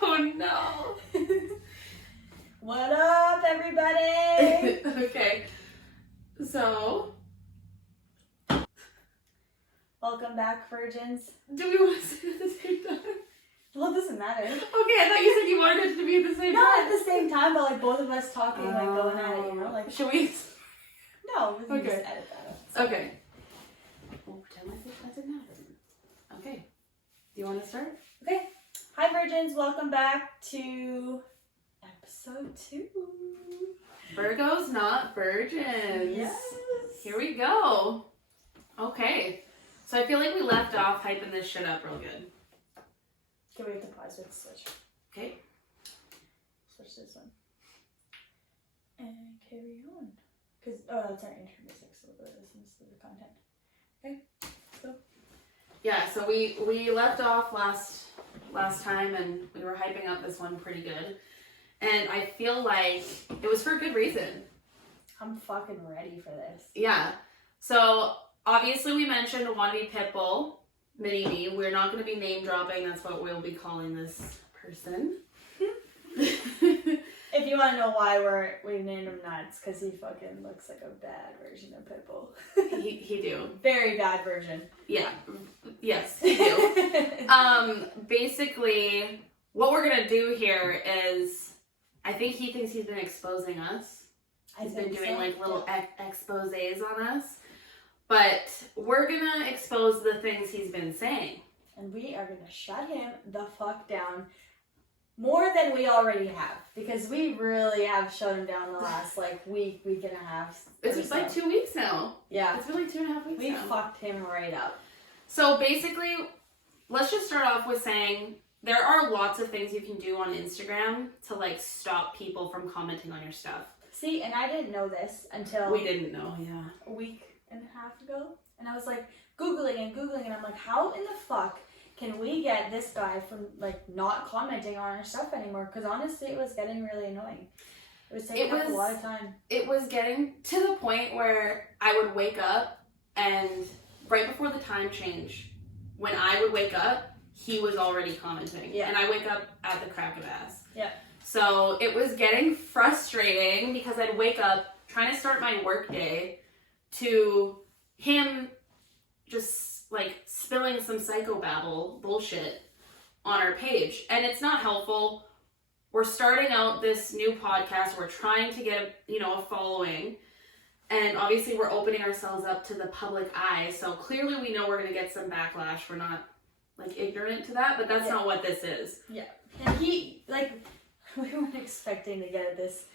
Oh no. What up, everybody? Okay. So, welcome back, virgins. do we want to say it at the same time? Well, it doesn't matter. Okay, I thought you said you wanted it to be at the same time. Not at the same time, but like both of us talking, like going at it, you know? Like, should we? no, we can Okay. just edit that out. Okay. We'll pretend like it doesn't matter. Okay. Do you want to start? Okay. Hi, virgins. Welcome back to episode 2. Virgos, not virgins. Yes. Here we go. Okay. So I feel like we left off hyping this shit up real good. Okay, we have to pause with the switch. Okay. Switch this one. And carry on. Because, oh, that's our intro music, so we'll go listen to the content. Okay, so. Yeah, so we left off last time and we were hyping up this one pretty good. And I feel like it was for a good reason. I'm fucking ready for this. Yeah. So obviously we mentioned a wannabe Pitbull, Mini-Me. We're not going to be name dropping. That's what we'll be calling this person. If you want to know why we named him Nuts, because he fucking looks like a bad version of Pitbull. he do. Very bad version. Yeah. Yes, he do. Basically, what we're going to do here is, I think he thinks he's been exposing us. He's been doing like little exposés on us. But we're going to expose the things he's been saying. And we are going to shut him the fuck down more than we already have. Because we really have shut him down the last like week and a half. It's like 2 weeks now. Yeah. It's really 2.5 weeks We now. fucked him right up. So basically, let's just start off with saying there are lots of things you can do on Instagram to like stop people from commenting on your stuff. See, and I didn't know this until We didn't know, yeah. a week and a half ago. And I was like Googling, and I'm like, how in the fuck can we get this guy from like not commenting on our stuff anymore? Because honestly, it was getting really annoying. It was taking up a lot of time. It was getting to the point where I would wake up and right before the time change, when I would wake up, he was already commenting. Yeah. And I wake up at the crack of ass. Yeah. So it was getting frustrating because I'd wake up trying to start my work day to him just like spilling some psychobabble bullshit on our page. And it's not helpful. We're starting out this new podcast. We're trying to get, a following. And obviously we're opening ourselves up to the public eye. So clearly we know we're going to get some backlash. We're not like ignorant to that, but that's not what this is. Yeah. And he, like, we weren't expecting to get this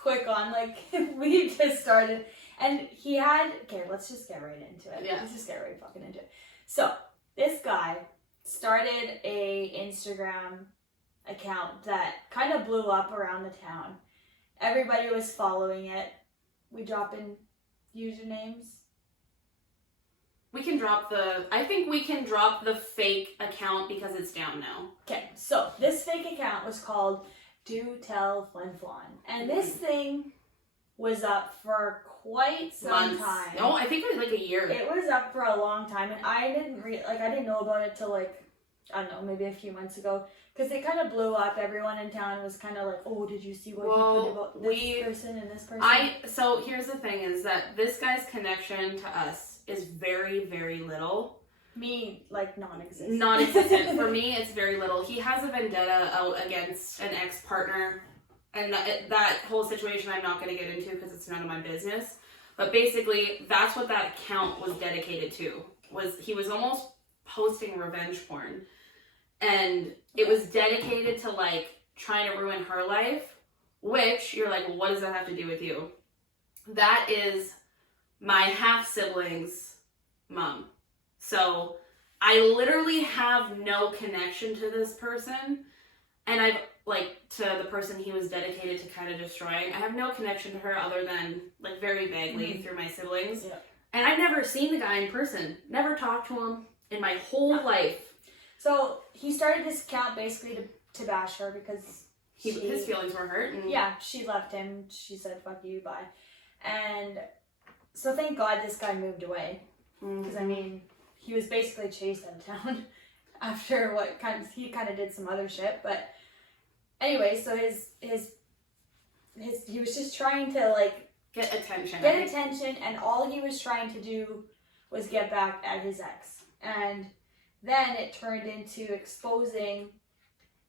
quick on. Like, we just started. And he had, okay, let's just get right into it. Yeah. Let's just get right fucking into it. So, this guy started a Instagram account that kind of blew up around the town. Everybody was following it. We drop in usernames. I think we can drop the fake account because it's down now. Okay, so this fake account was called Do Tell Flan Flan. And this thing was up for quite some time. No, I think it was like a year. It was up for a long time, and I didn't know about it till like, I don't know, maybe a few months ago. Because it kind of blew up. Everyone in town was kind of like, oh, did you see what he put about this person and this person? So here's the thing is that this guy's connection to us is very, very little. Me, like, non-existent. Non-existent. For me, it's very little. He has a vendetta out against an ex-partner. And that whole situation I'm not going to get into because it's none of my business. But basically, that's what that account was dedicated to. He was almost posting revenge porn. And it was dedicated to, like, trying to ruin her life, which you're like, well, what does that have to do with you? That is my half-sibling's mom. So I literally have no connection to this person. And I've, like, to the person he was dedicated to kind of destroying, I have no connection to her other than, like, very vaguely through my siblings. Yeah. And I've never seen the guy in person. Never talked to him in my whole life. So he started this account basically to bash her because his feelings were hurt. And yeah, she left him. She said, fuck you, bye. And so thank God this guy moved away. Because, I mean, he was basically chased out of town. after what he kind of did some other shit. But anyway, so he was just trying to like get attention, and all he was trying to do was get back at his ex. And then it turned into exposing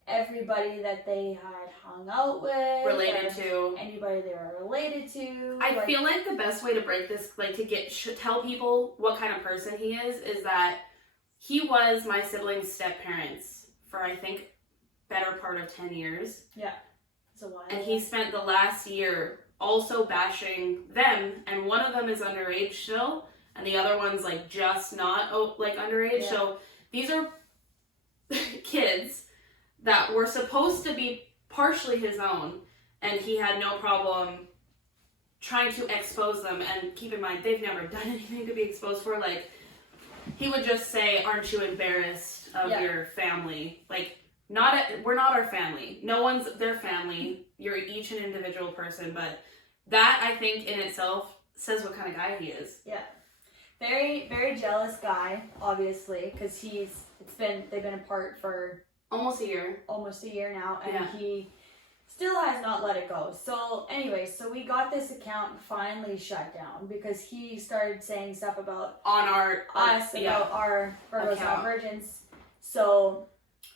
everybody that they had hung out with, related to, anybody they were related to. I feel like the best way to break this, like to tell people what kind of person he is that he was my siblings' step-parents for, I think, better part of 10 years. Yeah. It's a while. And he spent the last year also bashing them, and one of them is underage still, and the other one's like just not like underage. Yeah. So these are kids that were supposed to be partially his own, and he had no problem trying to expose them. And keep in mind, they've never done anything to be exposed for. Like, he would just say, "Aren't you embarrassed of your family?" Like, we're not our family. No one's their family. You're each an individual person. But that, I think, in itself says what kind of guy he is. Yeah. Very, very jealous guy, obviously, because they've been apart for almost a year now, and he still has not let it go. So anyway, so we got this account finally shut down because he started saying stuff about our Virgos Not Virgins. So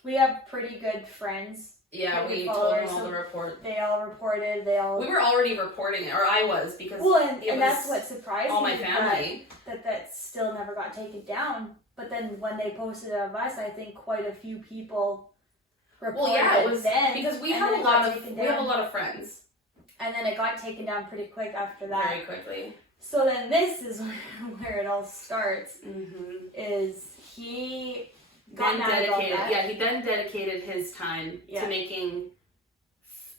we have pretty good friends. Yeah, we told them all the report. They all reported. We were already reporting it, or I was, because and that's what surprised me. All my family. That still never got taken down. But then when they posted it of us, I think quite a few people reported it was then, because we have a lot of friends. And then it got taken down pretty quick after that. Very quickly. So then this is where it all starts. Mm-hmm. Is he he then dedicated his time to making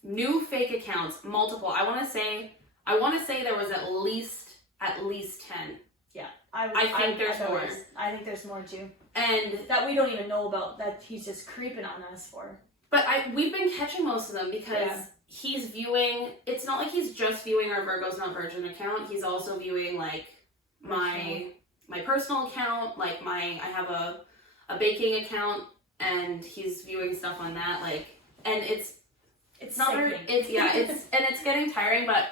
new fake accounts, multiple. I want to say there was at least 10. Yeah, I think there's more. I think there's more too, and that we don't even know about, that he's just creeping on us for. But we've been catching most of them because he's viewing. It's not like he's just viewing our Virgos Not Virgin account. He's also viewing like my personal account. Like I have a baking account, and he's viewing stuff on that. Like, and it's not. It's getting tiring. But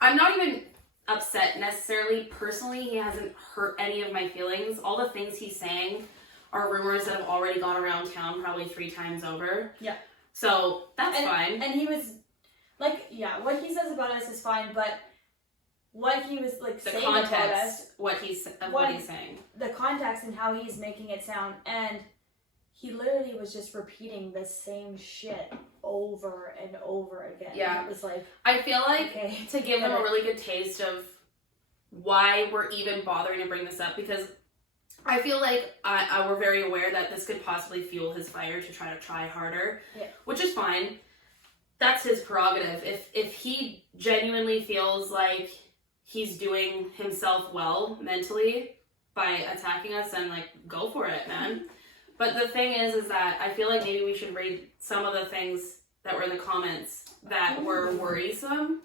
I'm not even upset necessarily. Personally, he hasn't hurt any of my feelings. All the things he's saying are rumors that have already gone around town probably 3 times over. Yeah. So that's fine. And he was like, what he says about us is fine, but what he was like saying about us, what he's saying, the context and how he's making it sound, and he literally was just repeating the same shit over and over again. Yeah. And it was like, I feel like to give them a really good taste of why we're even bothering to bring this up, because I feel like we're very aware that this could possibly fuel his fire to try harder, which is fine. That's his prerogative. If he genuinely feels like he's doing himself well mentally by attacking us, then like go for it, man. But the thing is that I feel like maybe we should read some of the things that were in the comments that were worrisome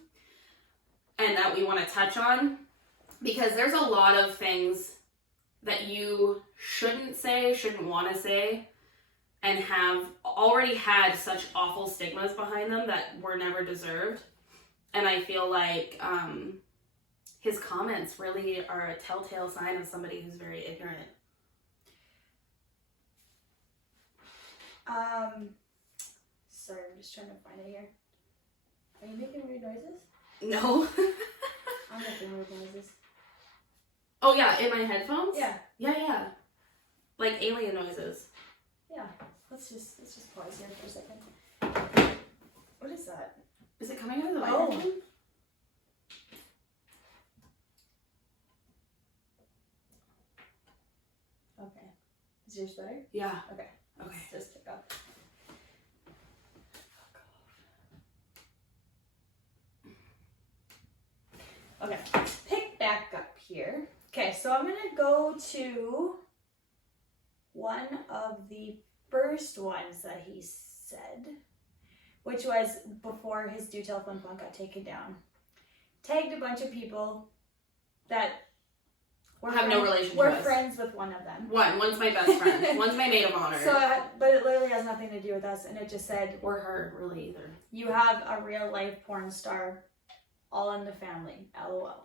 and that we want to touch on, because there's a lot of things that you shouldn't want to say, and have already had such awful stigmas behind them that were never deserved. And I feel like his comments really are a telltale sign of somebody who's very ignorant. Sorry, I'm just trying to find it here. Are you making weird noises? No. I'm making weird noises. Oh yeah, in my headphones? Yeah. Yeah. Like alien noises. Yeah. Let's just pause here for a second. What is that? Is it coming out of the microphone? Okay. Is yours better? Yeah. Okay. Let's just pick up. Okay. Pick back up here. Okay, so I'm gonna go to one of the first ones that he said, which was before his Do Tell Fun Fun got taken down. Tagged a bunch of people that have no relation to We're us. friends with one of them. One's my best friend. One's my maid of honor. So, but it literally has nothing to do with us, and it just said, or her, really, either. you have a real life porn star, all in the family, LOL.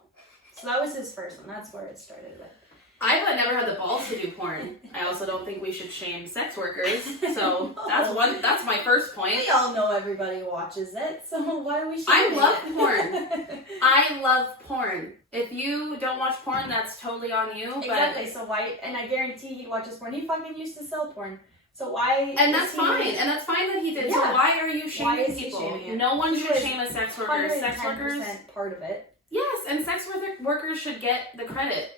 So that was his first one. That's where it started with. I've never had the balls to do porn. I also don't think we should shame sex workers. So that's my first point. We all know everybody watches it, so why are we shaming I love it? porn. I love porn. If you don't watch porn, that's totally on you. But Exactly. So why? And I guarantee he watches porn. He fucking used to sell porn. So why? And that's fine. And that's fine that he did. So Yeah. why are you Why shaming is he people? shaming it? No one He should was shame a sex worker. Sex workers. 110% part of it. Yes, and sex workers should get the credit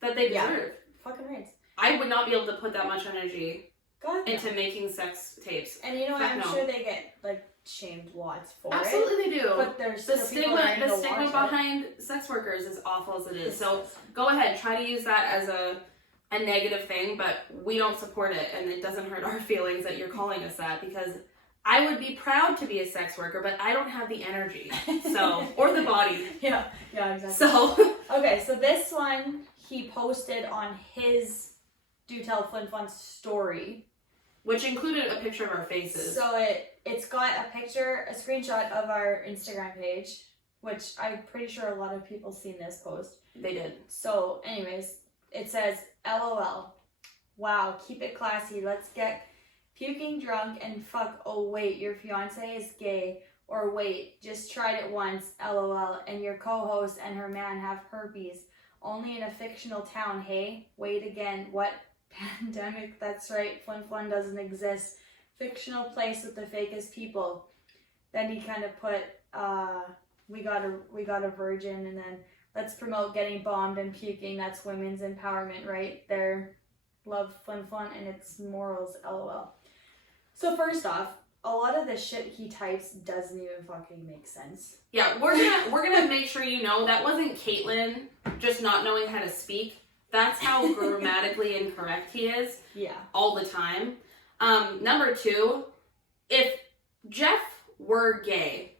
that they Yeah. deserve. Fucking right. I would not be able to put that much energy God. into making sex tapes. And you know, Fuck I'm no. sure they get like shamed lots for it. Absolutely they do. But there's The still people that stigma go watch it. behind sex workers is awful as it is. So go ahead, try to use that as a negative thing, but we don't support it, and it doesn't hurt our feelings that you're calling us that, because I would be proud to be a sex worker, but I don't have the energy, so or the body. Yeah, exactly. So okay, so this one he posted on his Do Tell Flin Flon story. which included a picture of our faces. So it's got a picture, a screenshot of our Instagram page, which I'm pretty sure a lot of people seen this post. They did. So anyways, it says, LOL. Wow, keep it classy. Let's get puking drunk and fuck. Oh wait, your fiance is gay. Or wait, just tried it once. LOL. And your co-host and her man have herpes. Only in a fictional town, hey? Wait again. What? Pandemic? That's right. Flin Flon doesn't exist. Fictional place with the fakest people. Then he kind of put, we got a virgin, and then let's promote getting bombed and puking. That's women's empowerment right there. Love Flin Flon and its morals, LOL. So first off, a lot of the shit he types doesn't even fucking make sense. Yeah, we're gonna make sure you know that wasn't Caitlin just not knowing how to speak. That's how grammatically incorrect he is. Yeah. All the time. Number two, if Jeff were gay,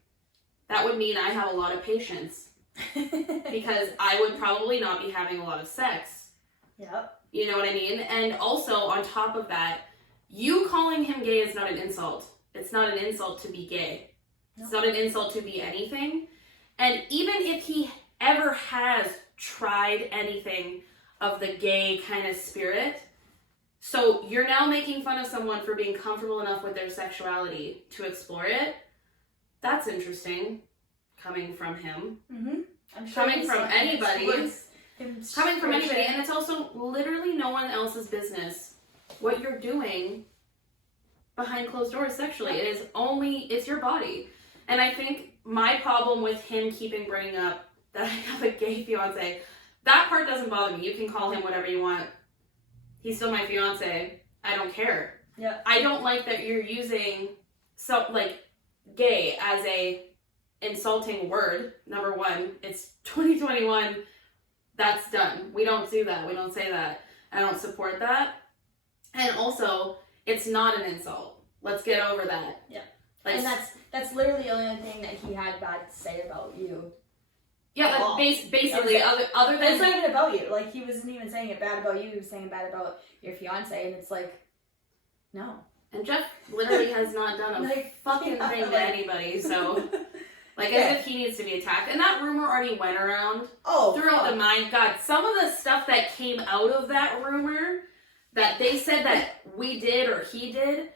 that would mean I have a lot of patience. Because I would probably not be having a lot of sex. Yep. You know what I mean? And also, on top of that, you calling him gay is not an insult. It's not an insult to be gay. Nope. It's not an insult to be anything. And even if he ever has tried anything of the gay kind of spirit, so you're now making fun of someone for being comfortable enough with their sexuality to explore it. That's interesting, coming from him. Mm-hmm. I'm sure Coming from anybody. Coming from anybody. Shit. And it's also literally no one else's business what you're doing behind closed doors sexually. It is it's your body. And I think my problem with him keeping bringing up that I have a gay fiance, that part doesn't bother me. You can call him whatever you want. He's still my fiance. I don't care. Yeah. I don't like that you're using gay as a insulting word. Number one, it's 2021. That's done. We don't do that. We don't say that. I don't support that. And also, it's not an insult. Let's get over that. Yeah. And that's literally the only thing that he had bad to say about you. Yeah, like basically, other than... It's not even about you. Like, he wasn't even saying it bad about you. He was saying it bad about your fiance, and it's like, no. And Jeff literally has not done a fucking thing to anybody, so... as if he needs to be attacked. And that rumor already went around throughout the mind. God, some of the stuff that came out of that rumor that they said that we did or he did,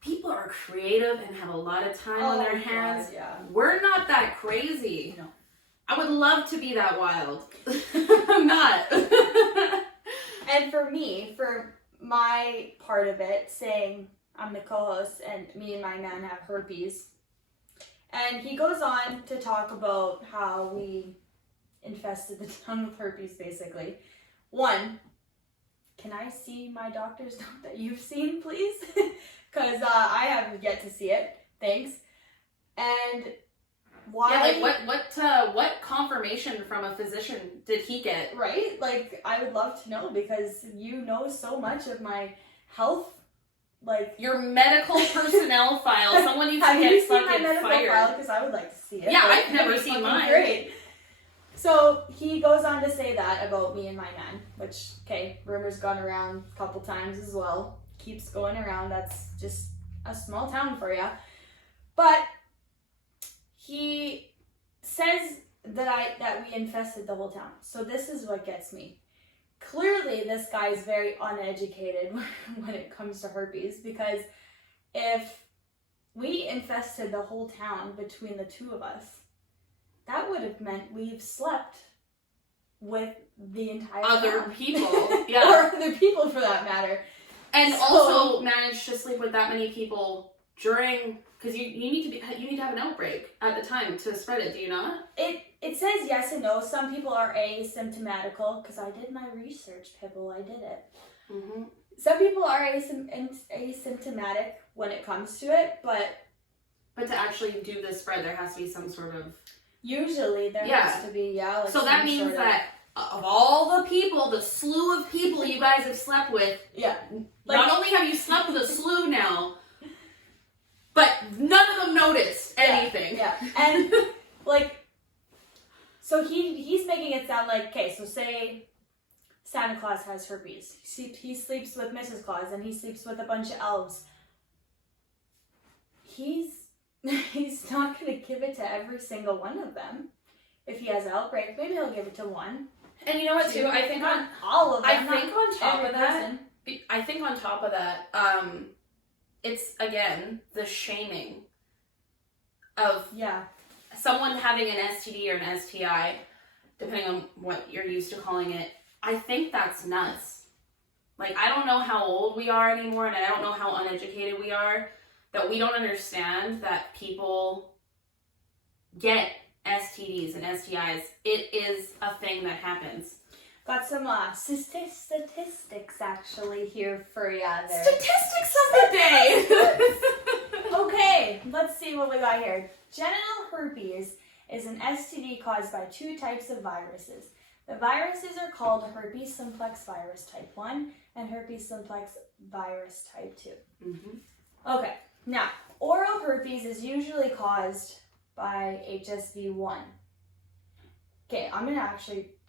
people are creative and have a lot of time on their hands. God, yeah. We're not that crazy. No. I would love to be that wild. I'm not. And for me, for my part of it, saying I'm the co-host and me and my man have herpes, and he goes on to talk about how we infested the town with herpes, basically. One, can I see my doctor's note that you've seen, please? Because I haven't yet to see it. Thanks. And why? Yeah, what confirmation from a physician did he get? Right? Like, I would love to know, because you know so much of my health. Like, your medical personnel file. Someone needs to have get you seen my fucking medical fired. file? Because I would like to see it. Yeah, Like, I've never it'd be seen fucking mine. Great. So he goes on to say that about me and my man, which, okay, rumors gone around a couple times as well. Keeps going around. That's just a small town for you. But he says that we infested the whole town. So this is what gets me. Clearly, this guy is very uneducated when it comes to herpes, because if we infested the whole town between the two of us, that would have meant we've slept with the entire Other town. people. Yeah. Or other people, for that matter. And also managed to sleep with that many people during, because you need to have an outbreak at the time to spread it, do you not? It says yes and no. Some people are asymptomatical, because I did my research, Pitbull. I did it. Mm-hmm. Some people are asymptomatic when it comes to it, but to actually do the spread, there has to be some sort of... Usually there has to be, like so that means that of all the people, the slew of people you guys have slept with, not only have you slept with a slew now, but none of them noticed anything. Yeah. And so he's making it sound like, okay, so say Santa Claus has herpes. He sleeps with Mrs. Claus and he sleeps with a bunch of elves. He's not going to give it to every single one of them. If he has an outbreak, maybe he'll give it to one. And you know what, too? I think on all of them. I think on top of that, it's again the shaming of someone having an STD or an STI, depending on what you're used to calling it. I think that's nuts. Like, I don't know how old we are anymore, and I don't know how uneducated we are, that we don't understand that people get STDs and STIs. It is a thing that happens. Got some statistics actually here for you there. Statistics of the day! Okay, let's see what we got here. Genital herpes is an STD caused by two types of viruses. The viruses are called herpes simplex virus type 1 and herpes simplex virus type 2. Mm-hmm. Okay. Now, oral herpes is usually caused by HSV1. Okay,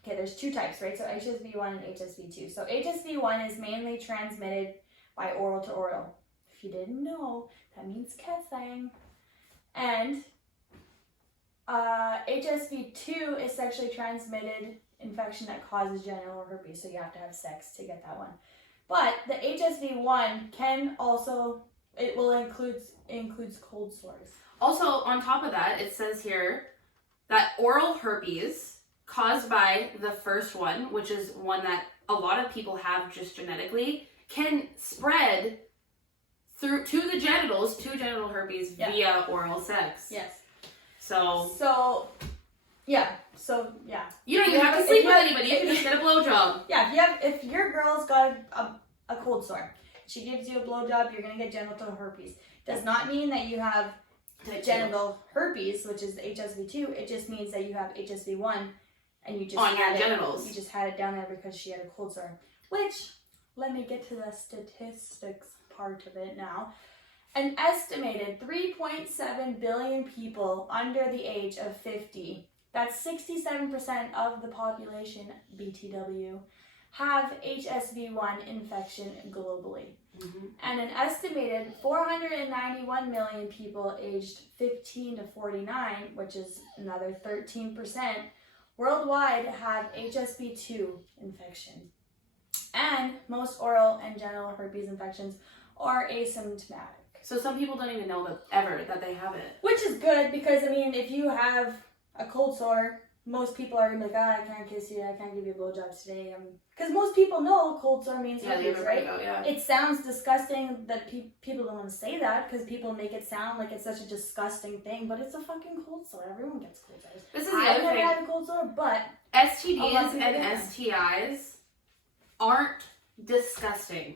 there's two types, right? So HSV1 and HSV2. So HSV1 is mainly transmitted by oral to oral. If you didn't know, that means kissing. And HSV2 is sexually transmitted infection that causes genital herpes. So you have to have sex to get that one. But the HSV1 includes cold sores. Also, on top of that, it says here that oral herpes caused by the first one, which is one that a lot of people have just genetically, can spread to the genitals, to genital herpes via oral sex. Yes. So yeah. You don't even have to sleep with anybody. You can just get a blowjob. Yeah, if your girl's got a cold sore, she gives you a blowjob, you're gonna get genital herpes. Does not mean that you have genital herpes, which is HSV2. It just means that you have HSV1, and you just on your genitals. You just had it down there because she had a cold sore. Which, let me get to the statistics part of it now. An estimated 3.7 billion people under the age of 50, that's 67% of the population, BTW, have HSV1 infection globally. Mm-hmm. And an estimated 491 million people aged 15 to 49, which is another 13%, worldwide have HSV2 infection. And most oral and genital herpes infections are asymptomatic. So some people don't even know that they have it. Which is good because, if you have a cold sore, most people are going to be like, I can't kiss you, I can't give you a blowjob today. Because most people know cold sore means herpes, right? It sounds disgusting that people don't want to say that because people make it sound like it's such a disgusting thing, but it's a fucking cold sore. Everyone gets cold sores. This is the other thing. I've never had a cold sore, but STDs and STIs aren't disgusting.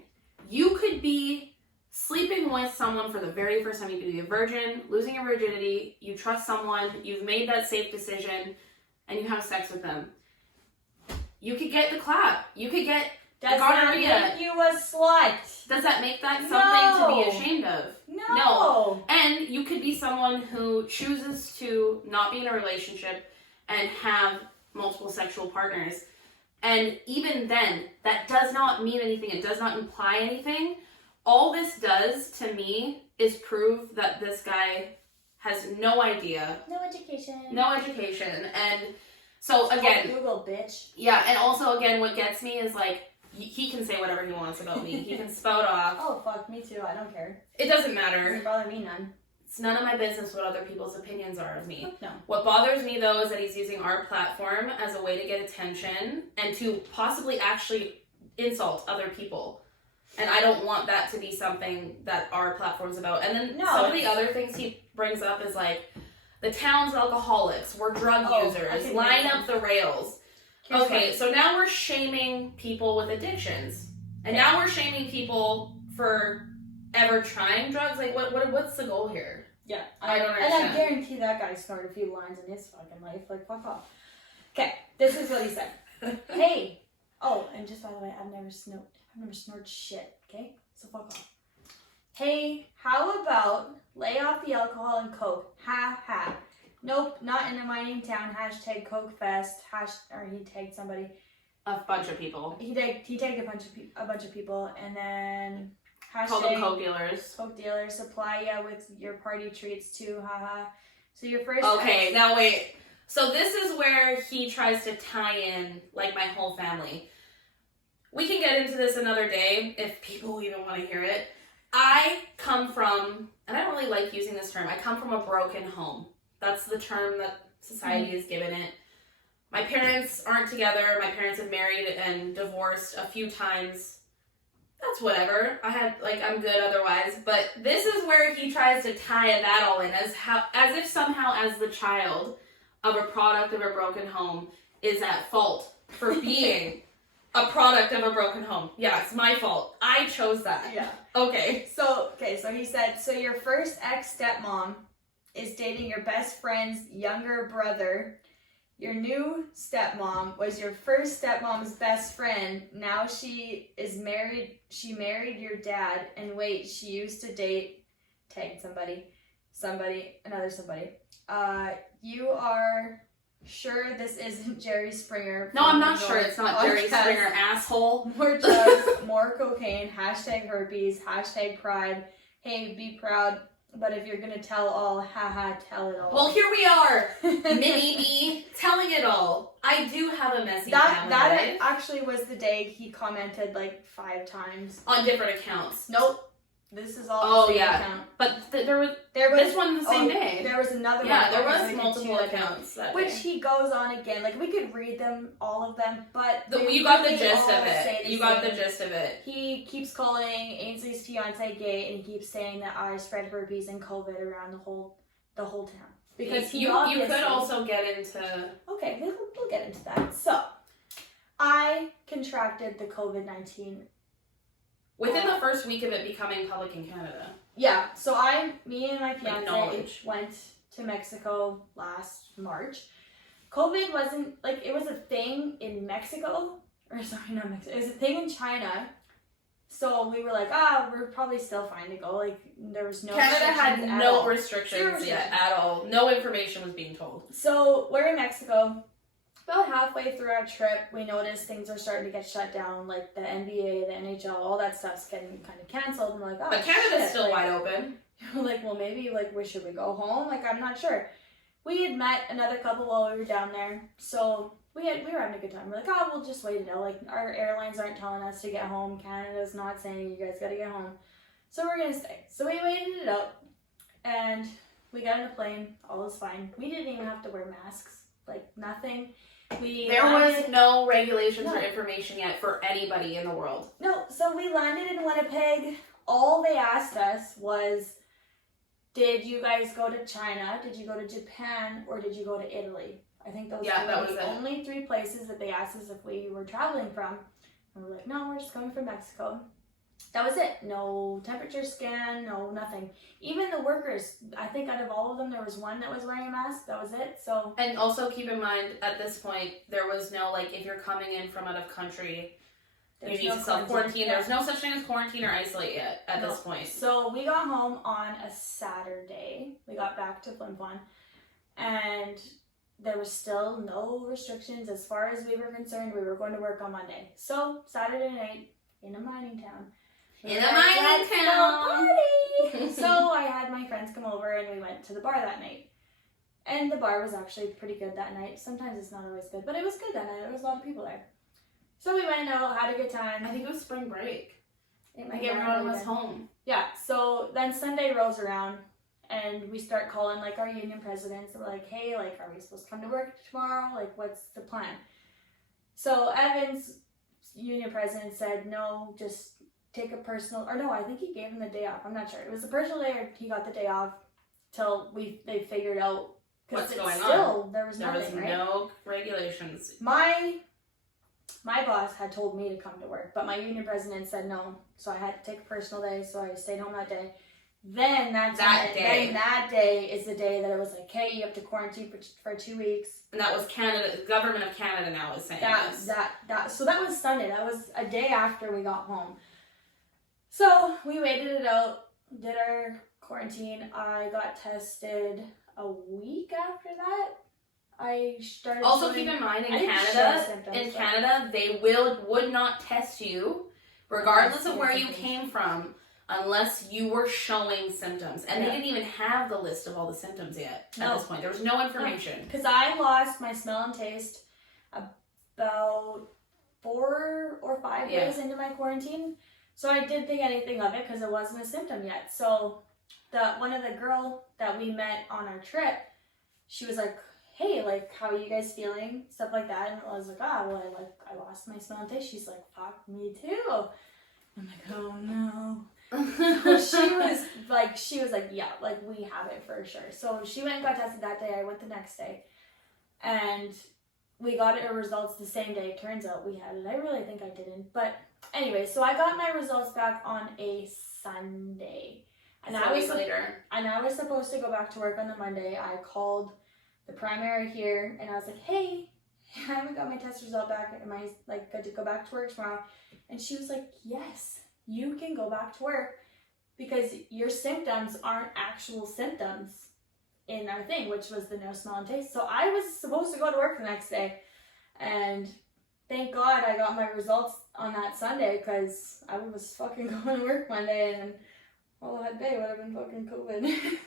You could be sleeping with someone for the very first time. You could be a virgin, losing your virginity, you trust someone, you've made that safe decision, and you have sex with them. You could get the clap. You could get gonorrhea. Does that make you a slut? Does that make that something to be ashamed of? No. And you could be someone who chooses to not be in a relationship and have multiple sexual partners. And even then, that does not mean anything. It does not imply anything. All this does to me is prove that this guy has no idea. No education. No education. And so again, Google, bitch. Yeah, and also again, what gets me is like, he can say whatever he wants about me. He can spout off. Oh, fuck, me too. I don't care. It doesn't matter. Doesn't bother me none. It's none of my business what other people's opinions are of me. No. What bothers me though is that he's using our platform as a way to get attention and to possibly actually insult other people. And I don't want that to be something that our platform's about. And then some of the other things he brings up is like, the town's alcoholics, we're drug users, line up the rails. Okay, so now we're shaming people with addictions. And now we're shaming people for ever trying drugs. Like, what's the goal here? Yeah. I don't understand. And I guarantee that guy snorted a few lines in his fucking life. Like, fuck off. Okay, this is what he said. Hey. Oh, and just by the way, I've never snorted shit, okay? So fuck off. Hey, how about lay off the alcohol and coke? Ha ha. Nope, not in a mining town. Hashtag Coke Fest. Or he tagged somebody. A bunch of people. He tagged a bunch of people, and then hashtag Call them coke dealers. Coke dealers supply ya with your party treats too. Haha. So your first. Okay, now wait. So this is where he tries to tie in like my whole family. We can get into this another day if people even want to hear it. I come from, and I don't really like using this term, I come from a broken home. That's the term that society has given it. My parents aren't together. My parents have married and divorced a few times. That's whatever. I'm good otherwise. But this is where he tries to tie that all in as if somehow as the child of a product of a broken home is at fault for being a product of a broken home. Yeah, it's my fault. I chose that. Yeah. Okay. So he said, so your first ex-stepmom is dating your best friend's younger brother. Your new stepmom was your first stepmom's best friend. Now she is married. She married your dad. And wait, she used to date, tagged another somebody. You are sure this isn't Jerry Springer? No, I'm not sure it's not Jerry Springer, asshole. More drugs, more cocaine, hashtag herpes, hashtag pride. Hey, be proud. But if you're gonna tell all, haha, tell it all. Well, here we are, mini me, telling it all. I do have a messy family That life. actually was the day he commented like 5 times. On different accounts. Nope. This is all the same account. But there was this one the same day. There was another one. Yeah, there was multiple accounts that which day. he goes on again. Like, we could read them, all of them, but... You got the gist of it. You got the gist of it. He keeps calling Ainsley's fiance gay, and he keeps saying that I spread herpes and COVID around the whole town. Because you could also get into... Okay, we'll get into that. So, I contracted the COVID-19 within the first week of it becoming public in Canada. Yeah, so me and my fiance went to Mexico last March. COVID wasn't, like, it was a thing in Mexico, or sorry, not Mexico, it was a thing in China. So we were like, we're probably still fine to go. Like, there was no Canada had no restrictions yet at all. No information was being told. So we're in Mexico. About halfway through our trip, we noticed things are starting to get shut down, like the NBA, the NHL, all that stuff's getting kind of canceled. And we're like, but Canada's still wide open. We're like, well, maybe, like, should we go home? Like, I'm not sure. We had met another couple while we were down there, so we were having a good time. We're like, we'll just wait it out. Like, our airlines aren't telling us to get home. Canada's not saying you guys gotta get home. So we're gonna stay. So we waited it out, and we got on a plane. All was fine. We didn't even have to wear masks. Like, nothing. There was no regulations or information yet for anybody in the world. No, so we landed in Winnipeg. All they asked us was, did you guys go to China? Did you go to Japan? Or did you go to Italy? I think those were the only 3 places that they asked us if we were traveling from. And we're like, no, we're just coming from Mexico. That was it. No temperature scan, no nothing. Even the workers, I think out of all of them, there was one that was wearing a mask. That was it. So. And also keep in mind, at this point, there was no, like, if you're coming in from out of country, you need to self-quarantine. There's no such thing as quarantine or isolate yet at this point. So we got home on a Saturday. We got back to Flin Flon. And there was still no restrictions as far as we were concerned. We were going to work on Monday. So Saturday night in a mining town. Party! So I had my friends come over and we went to the bar that night. And the bar was actually pretty good that night. Sometimes it's not always good, but it was good that night. There was a lot of people there. So we went out, had a good time. I think it was spring break. Like everyone was home. Yeah, so then Sunday rolls around and we start calling like our union presidents and like, hey, like, are we supposed to come to work tomorrow? Like, what's the plan? So Evan's union president said, no, just take a personal, or no, I think he gave him the day off. I'm not sure. It was a personal day or he got the day off till they figured out what's going on. There was no regulations. My boss had told me to come to work, but my union president said no, so I had to take a personal day, so I stayed home that day. Then that day is the day that it was like, hey, you have to quarantine for 2 weeks. And that was Canada, the government of Canada now is saying this. So that was Sunday. That was a day after we got home. So we waited it out, did our quarantine. I got tested a week after that. I started. Also, keep in mind in Canada, they would not test you, regardless of where you came from, unless you were showing symptoms. And they didn't even have the list of all the symptoms yet at this point. There was no information. Because I lost my smell and taste about 4 or 5 days into my quarantine. So I didn't think anything of it because it wasn't a symptom yet. So one of the girl that we met on our trip, she was like, hey, like, how are you guys feeling? Stuff like that. And I was like, well, I lost my smell and taste. She's like, fuck, me too. I'm like, oh no. she was like, yeah, like, we have it for sure. So she went and got tested that day. I went the next day. And we got our results the same day. Turns out we had it. I really think I didn't. But anyway, so I got my results back on a Sunday. And I was supposed to go back to work on the Monday. I called the primary here and I was like, hey, I haven't got my test result back. Am I like good to go back to work tomorrow? And she was like, yes, you can go back to work because your symptoms aren't actual symptoms in our thing, which was the no smell and taste. So I was supposed to go to work the next day, and thank God I got my results on that Sunday because I was fucking going to work Monday and all that day would have been fucking COVID.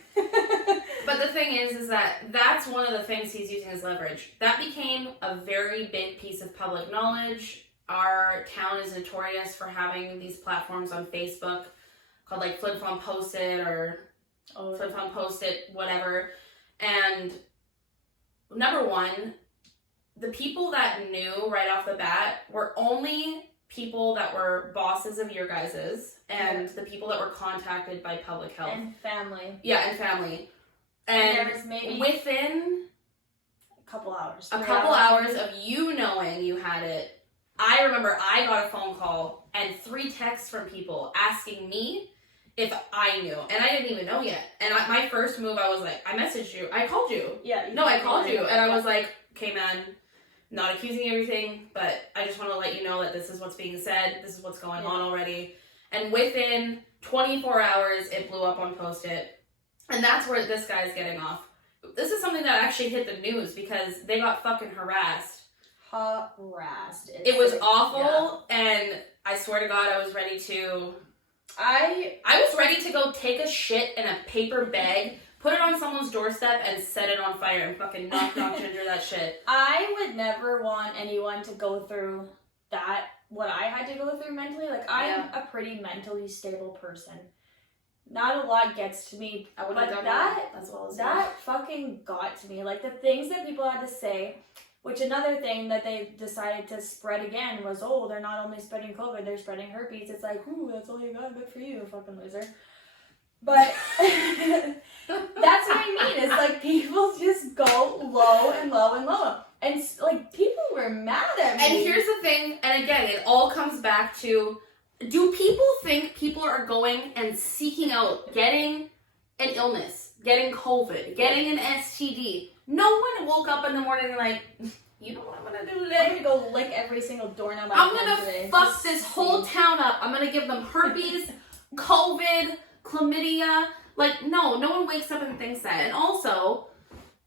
But the thing is that that's one of the things he's using as leverage. That became a very big piece of public knowledge. Our town is notorious for having these platforms on Facebook called like Flip Phone Post It or Flip Phone Post It, whatever. And number one, the people that knew right off the bat were only people that were bosses of your guys's and the people that were contacted by public health. And family. Yeah, and family. And there was maybe within a couple hours of you knowing you had it, I remember I got a phone call and 3 texts from people asking me if I knew. And I didn't even know yet. And my first move, I was like, I messaged you. I called you. Yeah. I called you. And I was like, okay, man, not accusing everything, but I just want to let you know that this is what's being said. This is what's going on already. And within 24 hours, it blew up on Post-it. And that's where this guy's getting off. This is something that actually hit the news because they got fucking harassed. It was awful, and I swear to God, I was ready to... I was ready to go take a shit in a paper bag, put it on someone's doorstep, and set it on fire and fucking knock Ginger that shit. I would never want anyone to go through that, what I had to go through mentally. Like, I am a pretty mentally stable person. Not a lot gets to me, but that fucking got to me. Like, the things that people had to say, which another thing that they decided to spread again was, oh, they're not only spreading COVID, they're spreading herpes. It's like, ooh, that's all you got, good for you, fucking loser. But that's what I mean. It's like people just go low and low and low. And like people were mad at me. And here's the thing, and again, it all comes back to, do people think people are going and seeking out getting an illness, getting COVID, getting an STD? No one woke up in the morning and like, you know what I'm gonna do today? I'm gonna go lick every single doorknob I'm gonna fuck this whole town up. I'm gonna give them herpes, COVID, chlamydia. Like, no one wakes up and thinks that. And also,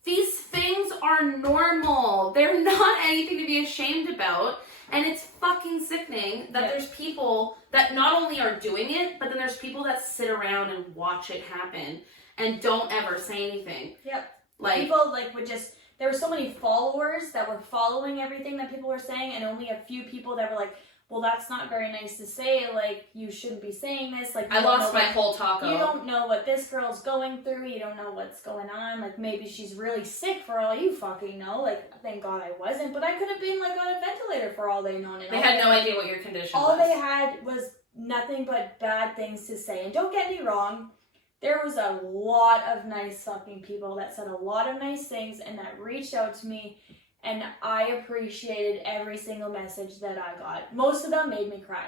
These things are normal. They're not anything to be ashamed about. And it's fucking sickening that there's people that not only are doing it, but then there's people that sit around and watch it happen and don't ever say anything. Yep. Like, people like would just, there were so many followers that were following everything that people were saying, and only a few people that were like, well, that's not very nice to say, like, you shouldn't be saying this. Like, I lost my whole taco. You don't know what this girl's going through. You don't know what's going on. Like, maybe she's really sick for all you fucking know. Like, thank God I wasn't. But I could have been, like, on a ventilator for all they know. And they had no idea what your condition was. All they had was nothing but bad things to say. And don't get me wrong, there was a lot of nice fucking people that said a lot of nice things and that reached out to me. And I appreciated every single message that I got. Most of them made me cry.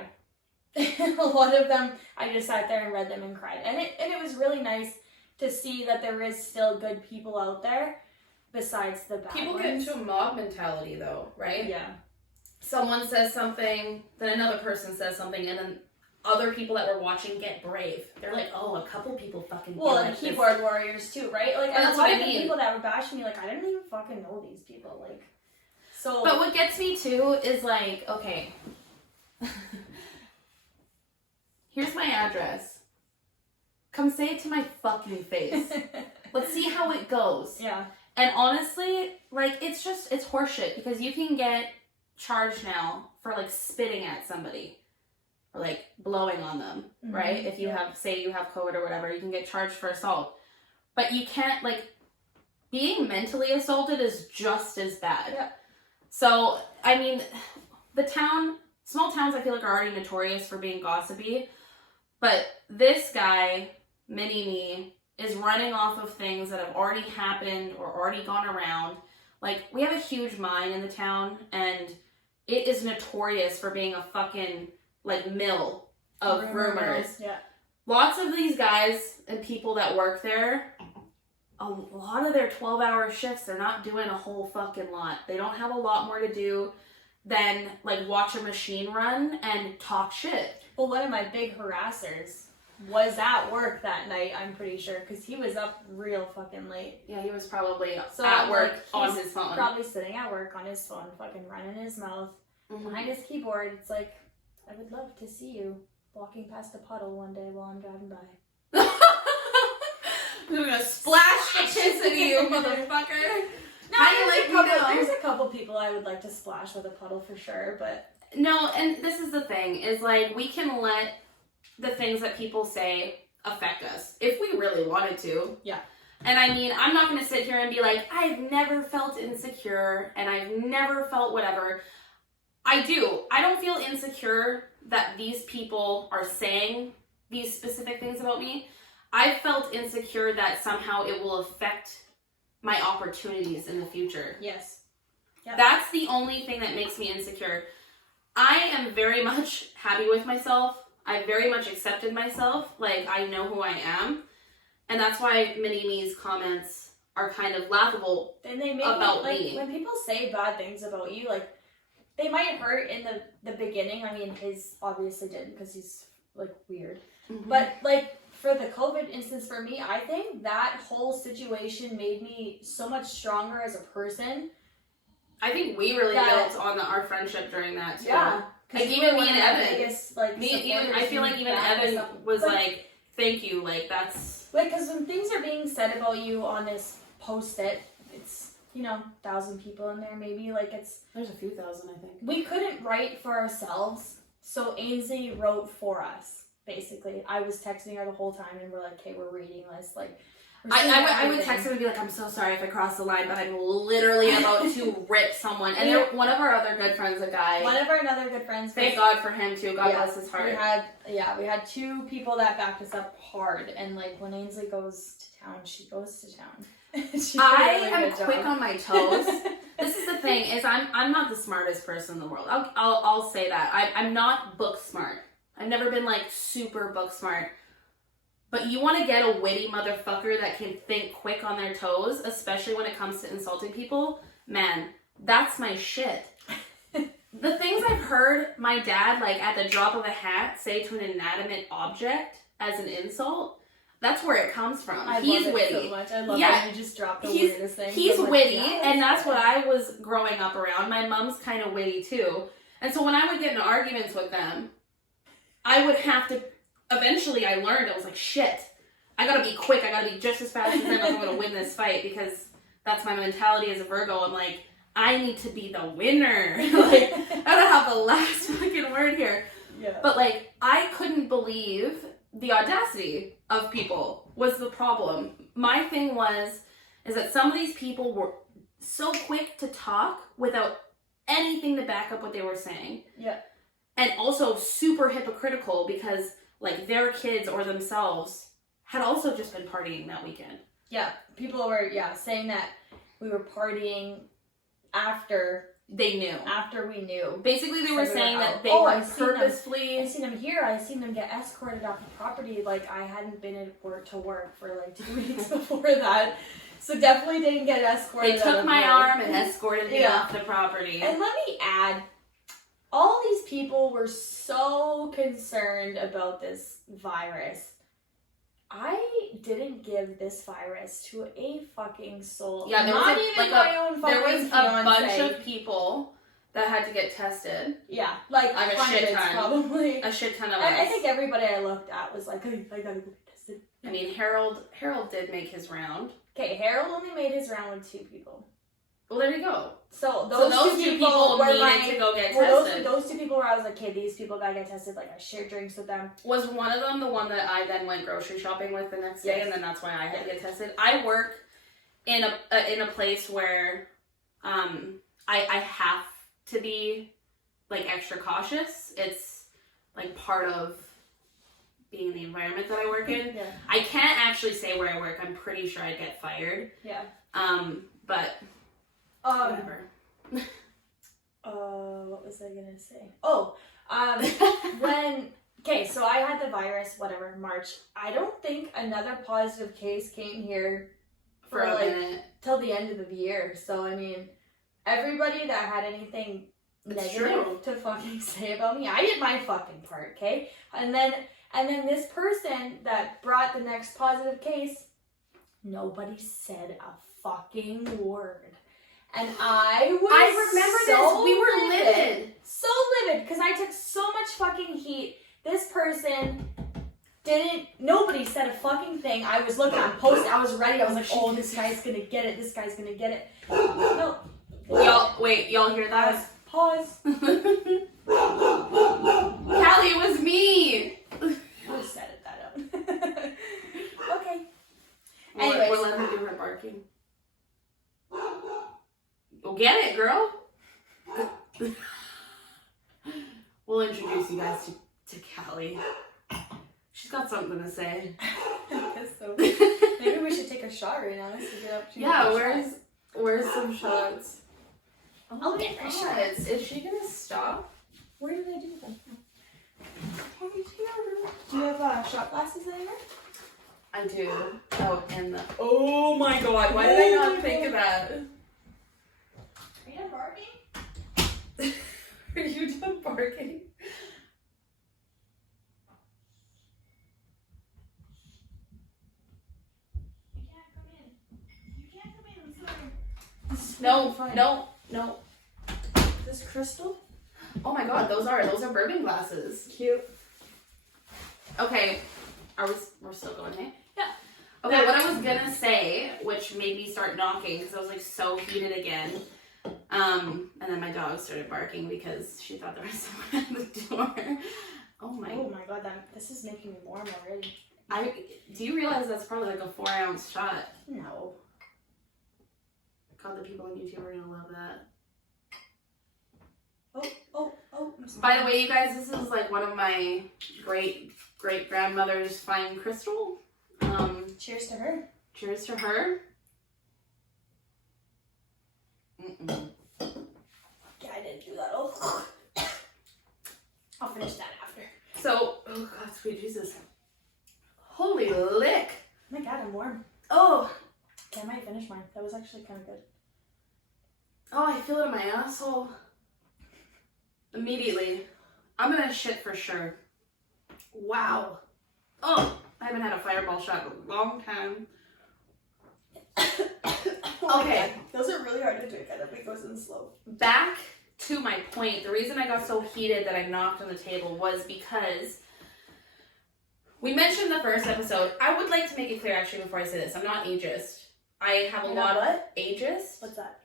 A lot of them, I just sat there and read them and cried. And it was really nice to see that there is still good people out there besides the bad People ones. get into a mob mentality, though, right? Yeah. Someone says something, then another person says something, and then other people that were watching get brave. They're like, oh, a couple people fucking Well, feel and like keyboard this. warriors too, right? Like, and that's a lot what of I the mean. people that were bashing me, like, I didn't even fucking know these people, like, so. But what gets me too is like, okay, here's my address. Come say it to my fucking face. Let's see how it goes. Yeah. And honestly, like, it's horseshit because you can get charged now for like spitting at somebody or like blowing on them, right? If you have, say you have COVID or whatever, you can get charged for assault. But you can't, like, being mentally assaulted is just as bad. Yeah. So, I mean, small towns I feel like are already notorious for being gossipy. But this guy, Mini-Me, is running off of things that have already happened or already gone around. Like, we have a huge mine in the town, and it is notorious for being a fucking, like, mill of rumors. Yeah. Lots of these guys and people that work there, a lot of their 12-hour shifts, they're not doing a whole fucking lot. They don't have a lot more to do than, like, watch a machine run and talk shit. Well, one of my big harassers was at work that night, I'm pretty sure, because he was up real fucking late. Yeah, he was probably So, at work like, on he's his phone. Probably sitting at work on his phone, fucking running his mouth behind his keyboard. It's like, I would love to see you walking past a puddle one day while I'm driving by. We're gonna splash the piss into you, motherfucker. No, How do you like me now? There's a couple people I would like to splash with a puddle for sure, but... No, and this is the thing, is like, we can let the things that people say affect us, if we really wanted to. Yeah. And I mean, I'm not gonna sit here and be like, I've never felt insecure, and I've never felt whatever. I do. I don't feel insecure that these people are saying these specific things about me. I've felt insecure that somehow it will affect my opportunities in the future. Yes. Yep. That's the only thing that makes me insecure. I am very much happy with myself. I very much accepted myself. Like, I know who I am. And that's why Mini-Me's comments are kind of laughable and they make about me. me. When people say bad things about you, like, they might hurt in the beginning. I mean, his obviously didn't because he's, like, weird. Mm-hmm. But, like, for the COVID instance for me, I think that whole situation made me so much stronger as a person. I think we really built on our friendship during that, too. Yeah. Like, even me and Evan. I feel like even Evan was like, thank you, like, that's... Like, because when things are being said about you on this post-it, it's, 1,000 people in there, maybe, like, it's... There's a few thousand, I think. We couldn't write for ourselves, so Ainsley wrote for us, basically. I was texting her the whole time, and we're like, okay, we're reading this, like... I would text him and be like, I'm so sorry if I crossed the line, but I'm literally about to rip someone. And one of our other good friends, a guy. One of our other good friends. Thank God for him, too. God bless his heart. We had two people that backed us up hard. And, like, when Ainsley goes to town, she goes to town. I am quick on my toes. This is the thing, is I'm not the smartest person in the world. I'll say that. I'm not book smart. I've never been, like, super book smart. But you want to get a witty motherfucker that can think quick on their toes, especially when it comes to insulting people, man, that's my shit. The things I've heard my dad, like, at the drop of a hat say to an inanimate object as an insult, That's where it comes from. I He's love it witty. so much. I love Yeah. it. You just dropped the He's- weirdest thing. He's I'm like, witty, yes. and that's what I was growing up around. My mom's kind of witty too. And so when I would get in arguments with them, I would have to, eventually I learned, I was like, shit, I gotta be quick, I gotta be just as fast as them if I'm gonna win this fight, because that's my mentality as a Virgo. I'm like, I need to be the winner. Like, I gotta have the last fucking word here. Yeah. But like, I couldn't believe the audacity of people was the problem. My thing is that some of these people were so quick to talk without anything to back up what they were saying. Yeah. And also super hypocritical because like their kids or themselves had also just been partying that weekend. Yeah. People were, saying that we were partying after They knew. we knew. Basically, they were So we saying were that out. they Oh, were I've seen them. purposefully... I've seen them here. I've seen them get escorted off the property. Like, I hadn't been at work for like 2 weeks before that. So definitely didn't get escorted. They took my arm and escorted me off the property. And let me add, all these people were so concerned about this virus. I didn't give this virus to a fucking soul. Yeah, there Not was even my own fucking there was a fiance. bunch of people that had to get tested. Yeah, like I'm a hundreds shit ton. probably. A shit ton of us. I think everybody I looked at was like, I gotta get tested. I mean, Harold did make his round. Okay, Harold only made his round with 2 people. Well, there you go. So those two people were needed to go get tested. those 2 people where I was like, okay, these people gotta get tested. Like, I shared drinks with them. Was one of them the one that I then went grocery shopping with the next day, Yes. and then that's why I had to get tested? I work in a place where I have to be like extra cautious. It's like part of being in the environment that I work in. Yeah. I can't actually say where I work. I'm pretty sure I'd get fired. Yeah. But whatever. What was I gonna say? Oh, so I had the virus, whatever, March. I don't think another positive case came here For a like minute. till the end of the year. So I mean, everybody that had anything It's negative true. to fucking say about me, I did my fucking part, okay? And then this person that brought the next positive case, nobody said a fucking word. And I remember so this. We were livid. So livid because I took so much fucking heat. This person nobody said a fucking thing. I was looking, I was ready. I was like, oh, this guy's gonna get it. This guy's gonna get it. No. Y'all hear that? Pause. Callie, it was me. Who said it that up? Okay. We're letting her do her barking. Go get it, girl. We'll introduce you guys to Callie. She's got something to say. I guess so. Maybe we should take a shot right now. So get up. Yeah, where's some shots? I'll get my shots. Is she gonna stop? Where did I do them? Do you have shot glasses anywhere? I do. Oh, and the. Oh my god! Why did I not think of that? Are you done barking? Are you done barking? No. This crystal? Oh my god, those are bourbon glasses. Cute. Okay, we're still going, hey? Yeah. Okay, what I was gonna say, which made me start knocking because I was like so heated again. And then my dog started barking because she thought there was someone at the door. Oh my god, this is making me warm already. Do you realize that's probably like a 4-ounce shot? No. God, the people on YouTube are gonna love that. Oh. By the way, you guys, this is like one of my great grandmother's fine crystal. Cheers to her. Cheers to her. Mm-mm. Yeah, I didn't do that. Oh. I'll finish that after. So, oh God, sweet Jesus. Holy lick. Oh my god, I'm warm. Oh. Okay, I might finish mine. That was actually kind of good. Oh, I feel it in my asshole. Immediately. I'm gonna shit for sure. Wow. Oh, I haven't had a fireball shot in a long time. Oh Okay. Those are really hard to drink. I don't think it goes in slow. Back to my point, the reason I got so heated that I knocked on the table was because we mentioned the first episode. I would like to make it clear, actually, before I say this, I'm not ageist. I have a lot of ageist. What's that?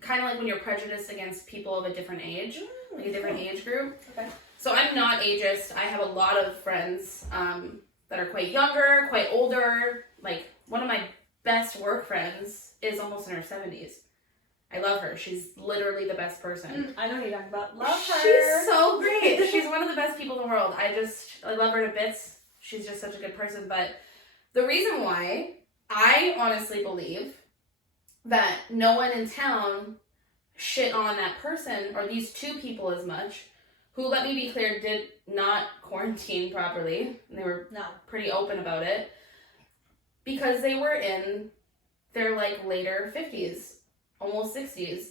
Kind of like when you're prejudiced against people of a different age, like a different age group. Okay. So I'm not ageist. I have a lot of friends that are quite younger, quite older. Like, one of my best work friends is almost in her 70s. I love her. She's literally the best person. I know who you're talking about. Love her. She's so great. She's one of the best people in the world. I love her to bits. She's just such a good person. But the reason why I honestly believe that no one in town shit on that person or these two people as much, who, let me be clear, did not quarantine properly. And they were pretty open about it. Because they were in their, like, later 50s, almost 60s.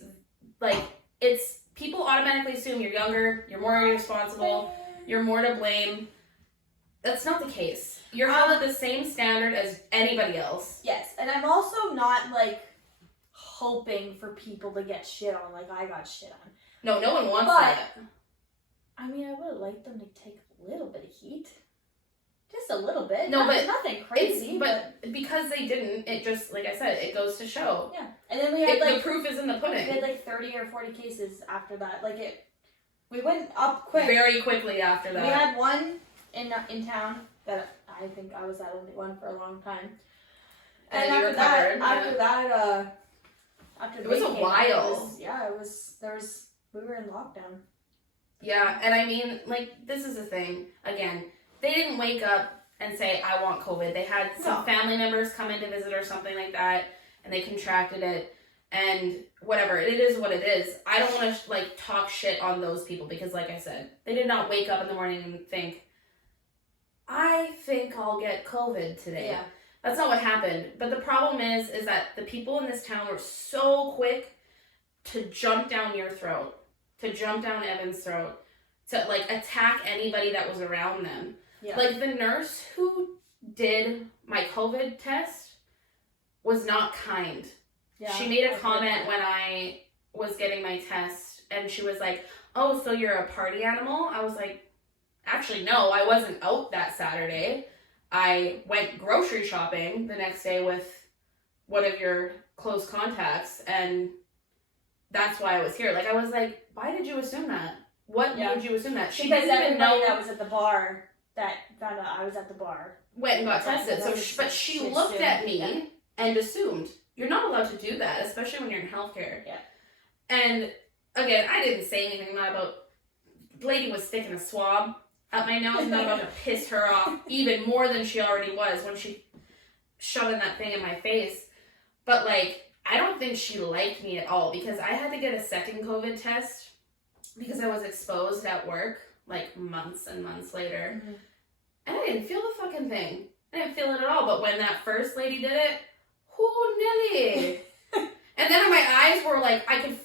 Like, it's, people automatically assume you're younger, you're more irresponsible, you're more to blame. That's not the case. You're held at the same standard as anybody else. Yes, and I'm also not, like, hoping for people to get shit on like I got shit on. No, no one wants that. I mean, I would have liked them to take a little bit of heat. Just a little bit. No, but nothing crazy. But because they didn't, it just, like I said, it goes to show. Yeah. And then we had the proof is in the pudding. We had like 30 or 40 cases after that. Like we went up quick. Very quickly after that. We had one in town that I think I was that only one for a long time. And after it was a while. We were in lockdown. Yeah, and I mean, like, this is the thing. Again, they didn't wake up and say, I want COVID. They had some family members come in to visit or something like that, and they contracted it, and whatever. It is what it is. I don't want to, like, talk shit on those people because, like I said, they did not wake up in the morning and think, I think I'll get COVID today. Yeah. That's not what happened. But the problem is that the people in this town were so quick to jump down your throat, to jump down Evan's throat, to, like, attack anybody that was around them. Yeah. Like, the nurse who did my COVID test was not kind. Yeah, she made a comment when I was getting my test, and she was like, oh, so you're a party animal? I was like, actually, no, I wasn't out that Saturday. I went grocery shopping the next day with one of your close contacts, and that's why I was here. Like, I was like, why did you assume that? What made you assume that? She didn't even know that was at the bar that found out I was at the bar. Went and got tested. But she looked at me and assumed. You're not allowed to do that, especially when you're in healthcare. Yeah. And again, I didn't say anything about. Lady was sticking a swab up my nose, and I'm about to piss her off even more than she already was when she shoved that thing in my face. But, like, I don't think she liked me at all because I had to get a second COVID test because I was exposed at work, like, months and months later. Mm-hmm. And I didn't feel the fucking thing. I didn't feel it at all. But when that first lady did it, Nelly. And then my eyes were like, I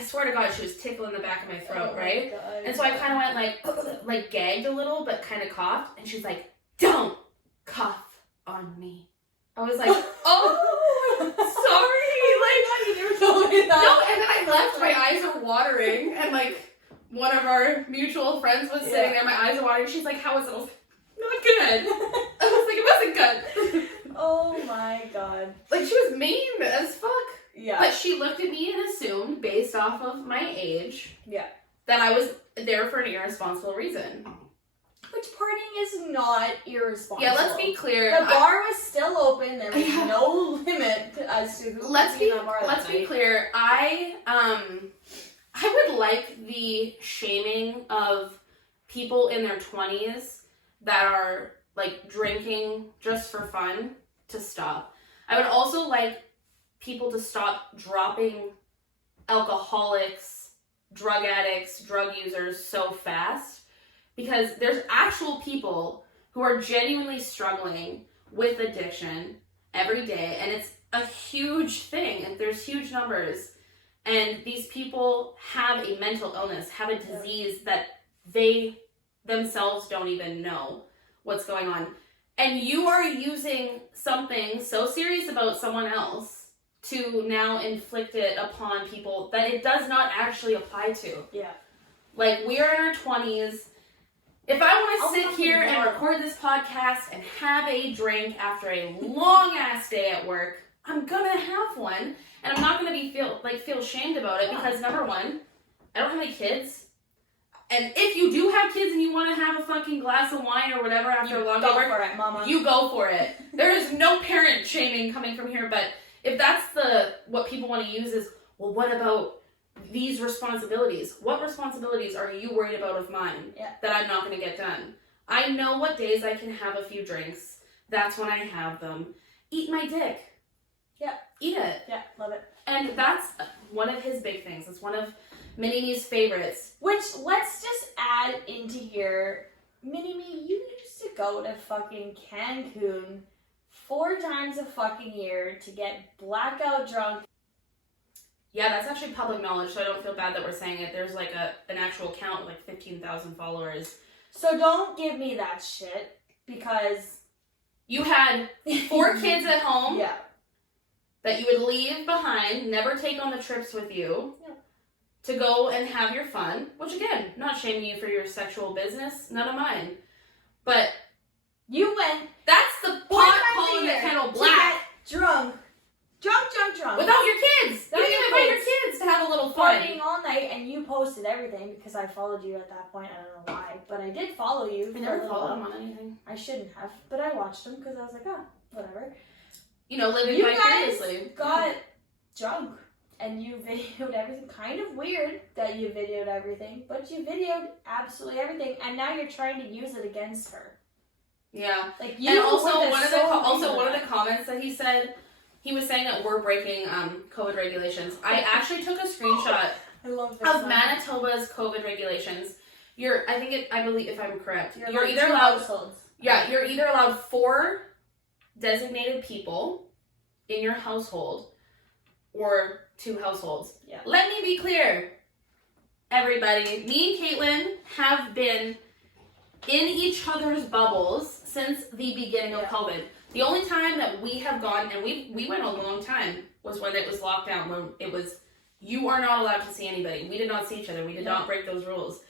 swear to God, she was tickling the back of my throat, right? God. And so I kind of went like gagged a little, but kind of coughed. And she's like, don't cough on me. I was like, oh, sorry. You never told me that. No, and then I left, my eyes are watering. And like, one of our mutual friends was sitting there, my eyes are watering. She's like, how was it? I was like, not good. I was like, it wasn't good. Oh my God. Like, she was mean as fuck. Yeah. But she looked at me and assumed, based off of my age, that I was there for an irresponsible reason. Which partying is not irresponsible. Yeah, let's be clear. The bar was still open. There was no limit as to who let's was be in the bar. Let's be clear. I would like the shaming of people in their 20s that are, like, drinking just for fun to stop. I would also like people to stop dropping alcoholics, drug addicts, drug users so fast, because there's actual people who are genuinely struggling with addiction every day, and it's a huge thing, and there's huge numbers, and these people have a mental illness, have a disease that they themselves don't even know. what's going on. And you are using something so serious about someone else to now inflict it upon people that it does not actually apply to. Yeah. Like, we are in our 20s. If I want to sit here and know. record this podcast and have a drink after a long-ass day at work, I'm gonna have one. And I'm not gonna feel ashamed about it because, number one, I don't have any kids. And if you do have kids and you want to have a fucking glass of wine or whatever after a long day at work, go for it, mama. You go for it. There is no parent shaming coming from here, but if that's what people want to use is, well, what about these responsibilities? What responsibilities are you worried about of mine that I'm not going to get done? I know what days I can have a few drinks. That's when I have them. Eat my dick. Yeah. Eat it. Yeah, love it. And that's one of his big things. It's one of Mini-Me's favorites. Which, let's just add into here, Mini-Me, you used to go to fucking Cancun 4 times a fucking year to get blackout drunk. Yeah, that's actually public knowledge, so I don't feel bad that we're saying it. There's like an actual account with like 15,000 followers. So don't give me that shit, because... You had 4 kids at home that you would leave behind, never take on the trips with you, to go and have your fun, which again, not shaming you for your sexual business, none of mine. But you went... That's the pot calling the kettle black. Drunk. Without your kids. You didn't invite your kids to have a little fun. Partying all night, and you posted everything because I followed you at that point. I don't know why, but I did follow you. I never followed them on anything. I shouldn't have, but I watched them because I was like, oh, whatever. You know, living vicariously. You guys got drunk, and you videoed everything. Kind of weird that you videoed everything, but you videoed absolutely everything, and now you're trying to use it against her. Yeah. Like you. And also one of the comments that he said, he was saying that we're breaking COVID regulations. I actually took a screenshot of Manitoba's COVID regulations. I believe if I'm correct, you're either allowed households. Yeah, you're either allowed 4 designated people in your household or 2 households. Yeah. Let me be clear, everybody. Me and Caitlin have been in each other's bubbles since the beginning of COVID. The only time that we have gone, and we went a long time, was when it was locked down, when it was, you are not allowed to see anybody. We did not see each other. We did not break those rules.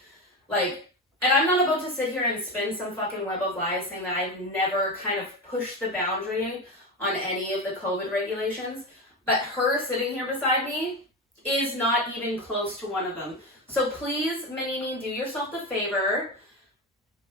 Like, and I'm not about to sit here and spin some fucking web of lies saying that I've never kind of pushed the boundary on any of the COVID regulations, but her sitting here beside me is not even close to one of them. So please, Mini-Me, do yourself the favor.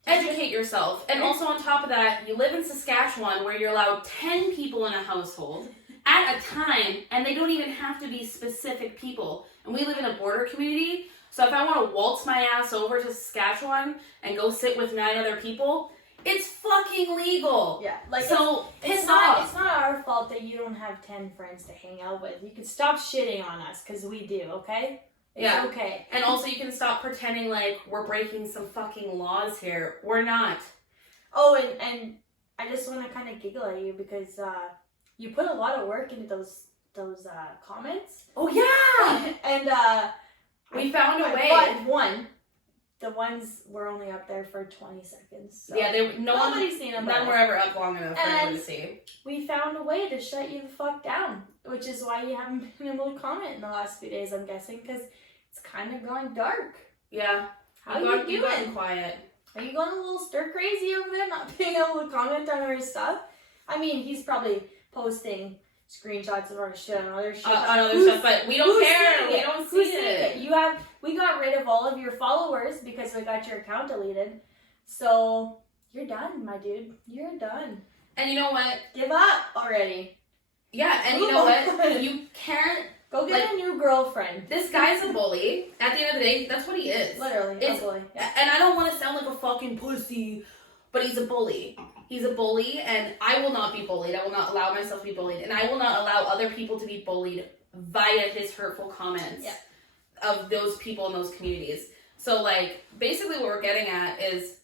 Educate yourself. And also on top of that, you live in Saskatchewan where you're allowed 10 people in a household at a time, and they don't even have to be specific people. And we live in a border community, so if I want to waltz my ass over to Saskatchewan and go sit with 9 other people, it's fucking legal. Yeah. Like, so it's not our fault that you don't have 10 friends to hang out with. You can stop shitting on us, because we do, okay? It's okay. And also, you can stop pretending like we're breaking some fucking laws here. We're not. Oh, and I just want to kind of giggle at you because you put a lot of work into those comments. Oh, yeah! And we found a way. But the ones were only up there for 20 seconds. So yeah, nobody's seen them. None were ever up long enough for anyone to see. We found a way to shut you the fuck down, which is why you haven't been able to comment in the last few days, I'm guessing, because it's kind of gone dark. Yeah. How are you doing? Gone quiet. Are you going a little stir crazy over there, not being able to comment on our stuff? I mean, he's probably posting screenshots of our shit and other shit. But we don't care. We don't see it. We got rid of all of your followers because we got your account deleted. So you're done, my dude. You're done. And you know what? Give up already. Yeah, and you know what? You can't go get a new girlfriend. This guy's a bully. At the end of the day, that's what he is. Literally, a bully. Yeah. And I don't want to sound like a fucking pussy, but he's a bully. He's a bully, and I will not be bullied. I will not allow myself to be bullied, and I will not allow other people to be bullied via his hurtful comments of those people in those communities. So, like, basically what we're getting at is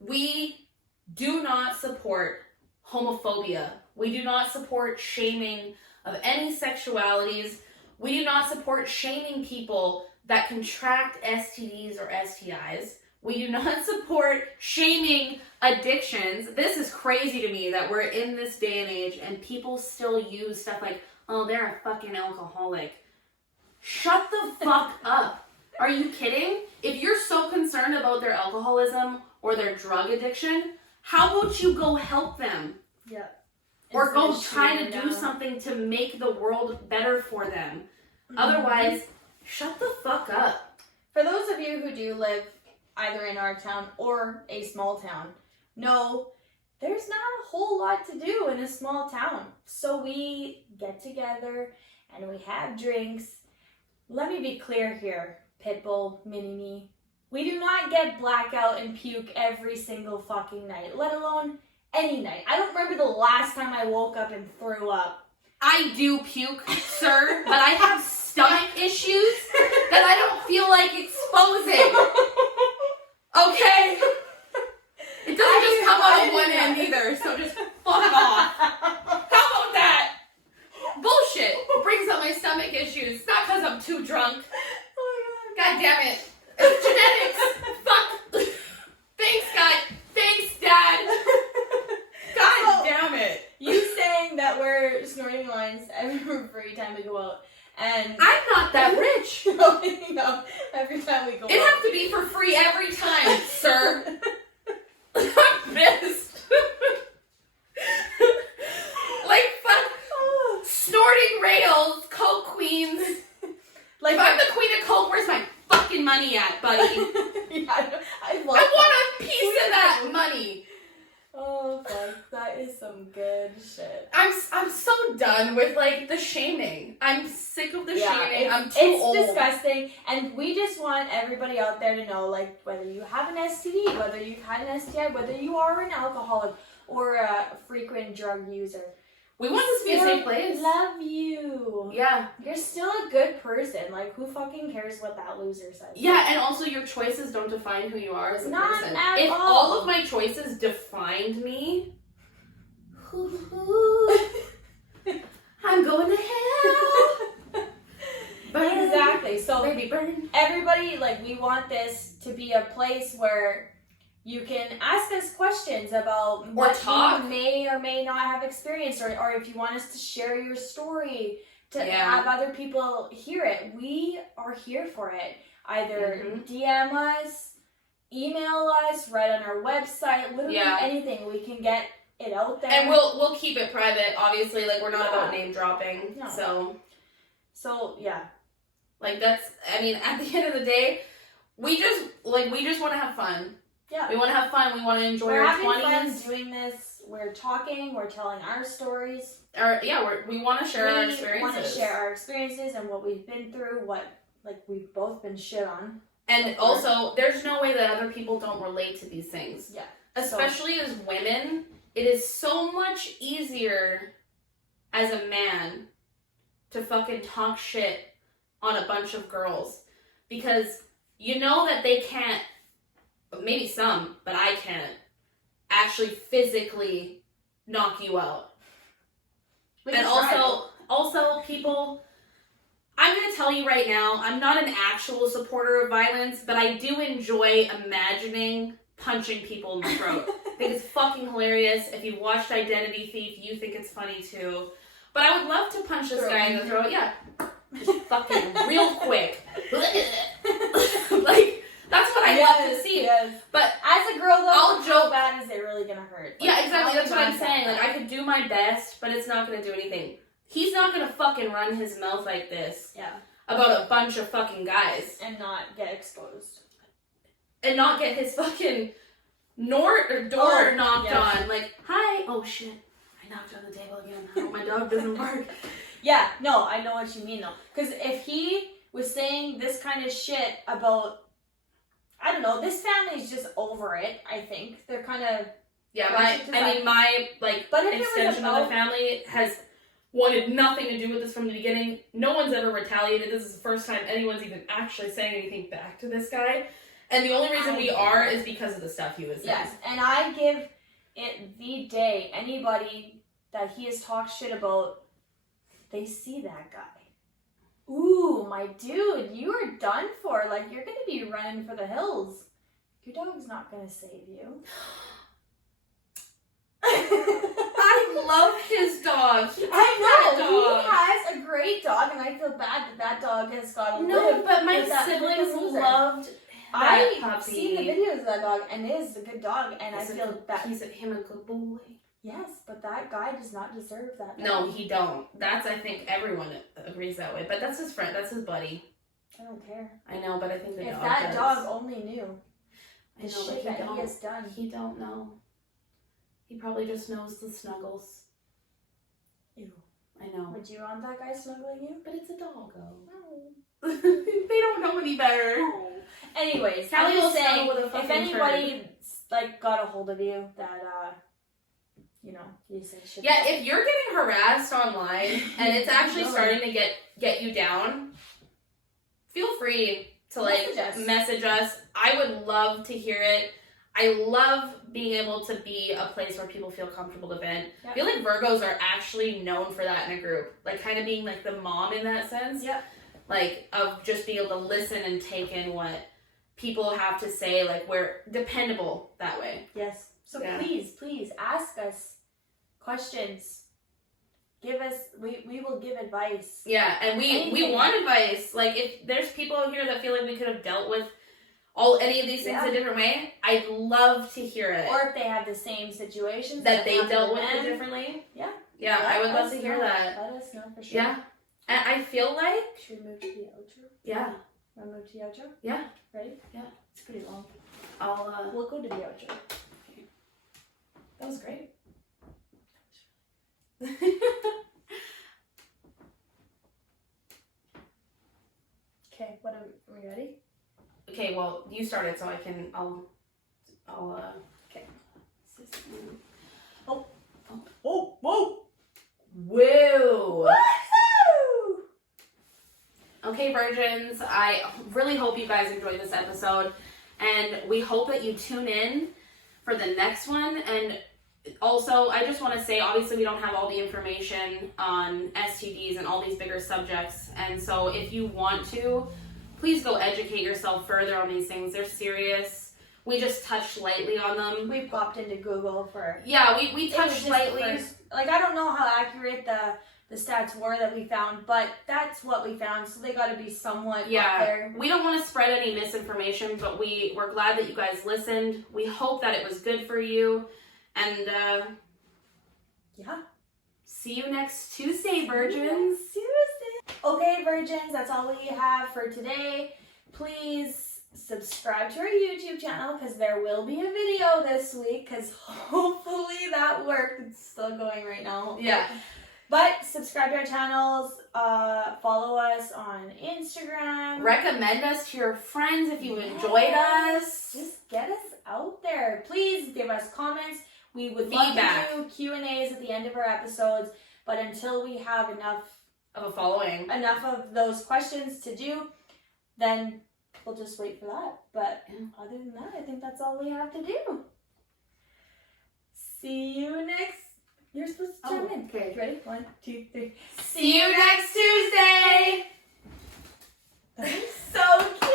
we do not support homophobia. We do not support shaming of any sexualities. We do not support shaming people that contract STDs or STIs. We do not support shaming addictions. This is crazy to me that we're in this day and age and people still use stuff like, oh, they're a fucking alcoholic. Shut the fuck up. Are you kidding? If you're so concerned about their alcoholism or their drug addiction, how about you go help them? Yeah. Or go try to do something to make the world better for them. Otherwise, shut the fuck up. For those of you who do live either in our town or a small town, no, there's not a whole lot to do in a small town. So we get together and we have drinks. Let me be clear here, Pitbull, Mini-Me. We do not get blackout and puke every single fucking night, let alone any night. I don't remember the last time I woke up and threw up. I do puke, sir, but I have stomach issues that I don't feel like exposing. Okay? It doesn't just come out of one end either, so just fuck off. How about that? Bullshit. Brings up my stomach issues. It's not because I'm too drunk. God damn it. It's genetics. Fuck. Thanks, God. Thanks, Dad. God damn it. You saying that we're snorting lines every time we go out. And I'm not that rich. No, every time we go It'd out. have to be for free every time, sir. I'm pissed. Like, fuck. Snorting rails, Coke queens. Like, if I'm the queen of Coke, where's my fucking money at, buddy? Yeah, I want a piece of that money. Oh, fuck. That is some good shit. I'm so done with, like, the shaming. I'm sick of the shaming. I'm too old. It's disgusting. And we just want everybody out there to know, like, whether you have an STD, whether you've had an STI, whether you are an alcoholic or a frequent drug user. We want this to be a safe place. Love you. Yeah. You're still a good person. Like, who fucking cares what that loser says? Yeah, and also your choices don't define who you are as a Not person. at If all of my choices defined me, I'm going to hell. Burn. Exactly. So, Baby, burn. everybody, like, we want this to be a place where you can ask us questions about what talk. you may or may not have experienced, or if you want us to share your story, to have other people hear it. We are here for it. Either DM us, email us, write on our website, literally anything. We can get it out there. And we'll keep it private, obviously. Like, we're not about name dropping. No. So, yeah. Like, that's, I mean, at the end of the day, we just want to have fun. Yeah. We want to have fun. We want to enjoy our 20s. We're having fun doing this. We're talking. We're telling our stories. We want to share our experiences. We want to share our experiences and what we've been through, what, like, we've both been shit on. And also, there's no way that other people don't relate to these things. Yeah. Especially as women, it is so much easier as a man to fucking talk shit on a bunch of girls. Because you know that they can't, maybe some, but I can't, actually physically knock you out. And also people, I'm going to tell you right now, I'm not an actual supporter of violence, but I do enjoy imagining punching people in the throat. I think it's fucking hilarious. If you've watched Identity Thief, you think it's funny too. But I would love to punch this guy in the throat. Yeah. Just fucking real quick. Like, that's what I love to see. Yes. But as a girl, though, I'll how bad is it really going to hurt? Like, yeah, exactly. That's what I'm saying. Like, I could do my best, but it's not going to do anything. He's not going to fucking run his mouth like this. Yeah. About a bunch of fucking guys. And not get exposed. And not get his fucking door knocked on. Like, hi. Oh, shit. I knocked on the table again. I hope my dog doesn't bark. Yeah, no, I know what you mean, though. Because if he was saying this kind of shit about, I don't know, this family's just over it, I think. They're kind of... Yeah, my extension of the family has wanted nothing to do with this from the beginning. No one's ever retaliated. This is the first time anyone's even actually saying anything back to this guy. And the only reason we are is because of the stuff he was saying. Yes, and I give it the day anybody that he has talked shit about, they see that guy. Ooh, my dude, you are done for. Like, you're going to be running for the hills. Your dog's not gonna save you. I love his dog. I know, Dog. he has a great dog, and I feel bad that dog has got to No, live but my with that siblings freaking loser. loved I've puppy. seen the videos of that dog, and it is a good dog, and I He's feel bad. He's him a good boy. Yes, but that guy does not deserve that. No, he don't. That's, I think everyone agrees that way. But that's his friend. That's his buddy. I don't care. I know, but I think the If dog that does. dog only knew I the know, but shit that don't. he has done. He don't know. He probably just knows the snuggles. Ew. I know. Would you want that guy snuggling you? But it's a doggo. No. They don't know any better. Anyways, Callie I'm will just saying, snuggle with a if fucking anybody like got a hold of you that you know, you say shit. Yeah, if you're getting harassed online and it's actually No. starting to get you down, feel free to like message us. I would love to hear it. I love being able to be a place where people feel comfortable to vent. Yep. I feel like Virgos are actually known for that in a group. Like kind of being like the mom in that sense. Yep. Like of just being able to listen and take in what people have to say. Like we're dependable that way. Yes. So Yeah. please ask us questions. Give us, we will give advice. Yeah, and we Anything. want advice. Like if there's people out here that feel like we could have dealt with any of these things Yeah. a different way, I'd love to hear it. Or if they have the same situations that they happened dealt to with it them. differently. Yeah. Yeah, I would Let love us to hear know. that. Let us know for sure. Yeah. And I feel like, Should we move to the outro? yeah, Want to move to the outro? yeah, Ready? it's pretty long. I'll, We'll go to the outro. that was great. Okay, are we ready? Okay, well, you started, so I'll, Okay. Oh. Oh, whoa! Woo! Woohoo! Okay, virgins, I really hope you guys enjoyed this episode, and we hope that you tune in for the next one. And also, I just want to say, obviously, we don't have all the information on STDs and all these bigger subjects, and so if you want to, please go educate yourself further on these things. They're serious. We just touched lightly on them. We popped into Google for... Yeah, we It was touched just lightly. the first- like, I don't know how accurate the stats were that we found, but that's what we found, so they got to be somewhat up there. We don't want to spread any misinformation, but we're glad that you guys listened. We hope that it was good for you, and Yeah. see you next Tuesday, virgins. Tuesday. Okay, virgins, that's all we have for today. Please subscribe to our YouTube channel because there will be a video this week because hopefully that worked. It's still going right now. Yeah. But subscribe to our channels, follow us on Instagram. Recommend us to your friends if you enjoyed us. Just get us out there. Please give us comments. We would Feedback. love to do Q&As at the end of our episodes, but until we have enough Of a following. of those questions to do, then we'll just wait for that. But other than that, I think that's all we have to do. See you next. You're supposed to chime in. Okay. Ready? 1, 2, 3. See you next Tuesday. So cute.